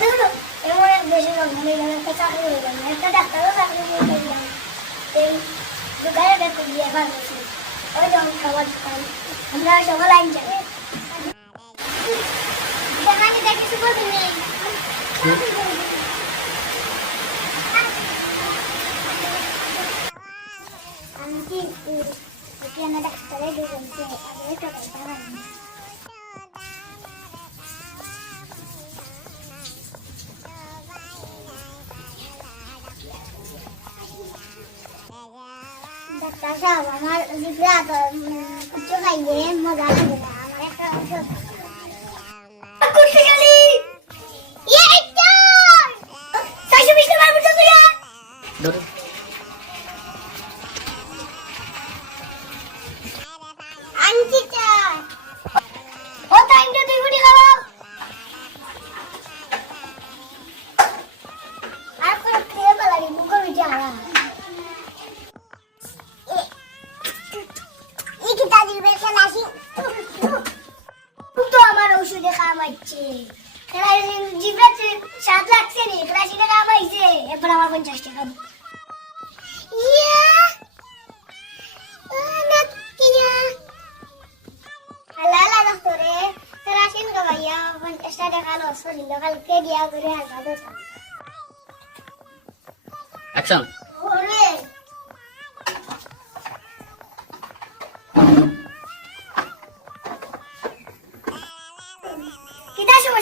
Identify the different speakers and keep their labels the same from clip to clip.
Speaker 1: দেখো এমন এক দেশে জন্ম নিলাম একটা চাকরি হয়ে গেল একটা ডাক্তারও চাকরি হয়ে গেলাম এই দোকানে দেখো বিয়ে ফার্মেসি ওই যখন খাবার দোকান আমরা সবাই লাইন যাবে দেখানি দেখি শুভ তুমি আমি কি এখানে ডাক্তারে দুজনকে আগে টাকা পাইনি সাহেব আমার জিভে কিছু খাইয়ে মজা লাগে না। আমার একটা ওষুধ করতে গেলি? ইয়ে তো! আনছি ওষুধে খাওয়াইছে জিব্রাতে সাত লাগছে নি ক্লাসিটা খাওয়াইছে এরপর আমার পঞ্চাশ টাকা দিই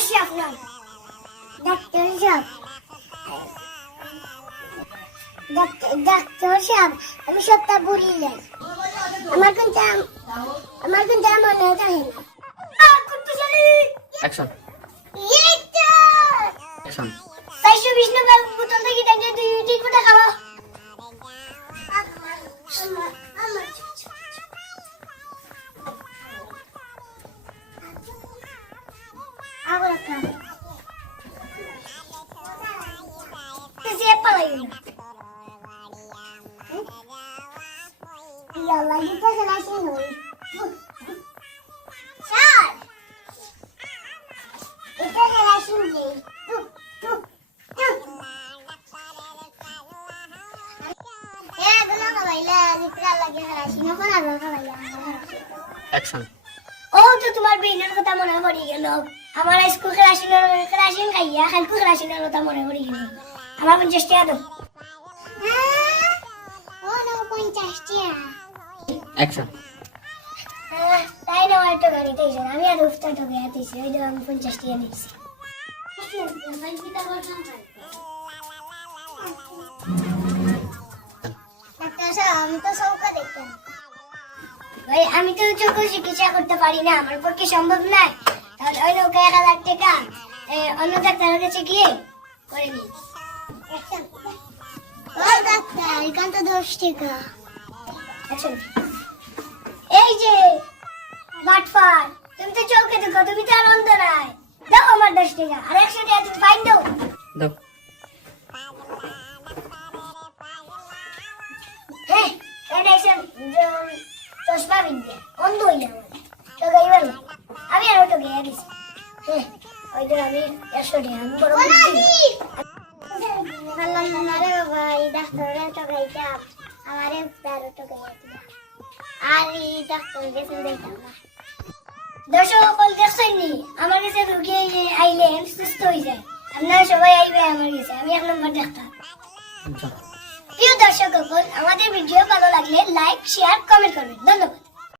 Speaker 1: সমস্যা আপনার। ডাক্তার সাহেব। ডাক্তার সাহেব আমি সপ্তাহ বলিলেন আমার কিন্তু আম- আমার কিন্তু মনে থাকে না।
Speaker 2: অ্যাকশন অ্যাকশন
Speaker 1: বিশ বোতল থেকে তুই ঠিক মতো খাওয়া টুক এ গুলো খাবাইলা জিতরা লাগে খেলাছি নকন আর খাবাইলা
Speaker 2: অ্যাকশন
Speaker 1: ও তো তোমার বেইনের কথা মনে পড়ি গেল আমার স্কুল ক্লাসিনের ক্লাসিন খাইয়া খালকু ক্লাসিনের কথা মনে গেল আমার পঞ্চাশ টাকা দাও ও না পঞ্চাশ টাকা
Speaker 2: অ্যাকশন
Speaker 1: তাই না আমার তো গাড়িতে এসে আমি আর উফতা ঠকে হাতিছি ওই জন্য আমি পঞ্চাশ টাকা আমি তো দেখতাম। ভাই আমি তো চোখে চিকিৎসা করতে পারি না। আমার পক্ষে সম্ভব নয় তাহলে ওই নৌকা এক হাজার টাকা এ, অন্য ডাক্তারের কাছে গিয়ে করে নি ও ডাক্তার এখান তো দশ টাকা। আচ্ছা। এই যে বাটফার তুমি তো চৌকে দেখো তুমি তো আর অন্ধ নাই। দাও আমার দশ টাকা আর একশো টাকা তুমি ফাইন দাও।
Speaker 2: দাও।
Speaker 1: হ্যাঁ চশমা বিদ্যা অন্ধ হইলে তো গাইবার না। আমি আর ওটা গিয়ে গেছি। হ্যাঁ আমি একশো টাকা আমি বড় আরে বাবা এই ডাক্তারের তো গাইতাম আমারে তার তো গাইতাম আর এই ডাক্তার গেছে দেখতাম না দর্শক সকল আমার কাছে রুগী আইলে সুস্থ হয়ে যায় আপনারা সবাই আইবে আমার কাছে আমি এক নম্বর ডাক্তার।
Speaker 2: অ্যাকশন
Speaker 1: প্রিয় দর্শক সকল আমাদের ভিডিও ভালো লাগলে লাইক শেয়ার কমেন্ট করবেন। ধন্যবাদ।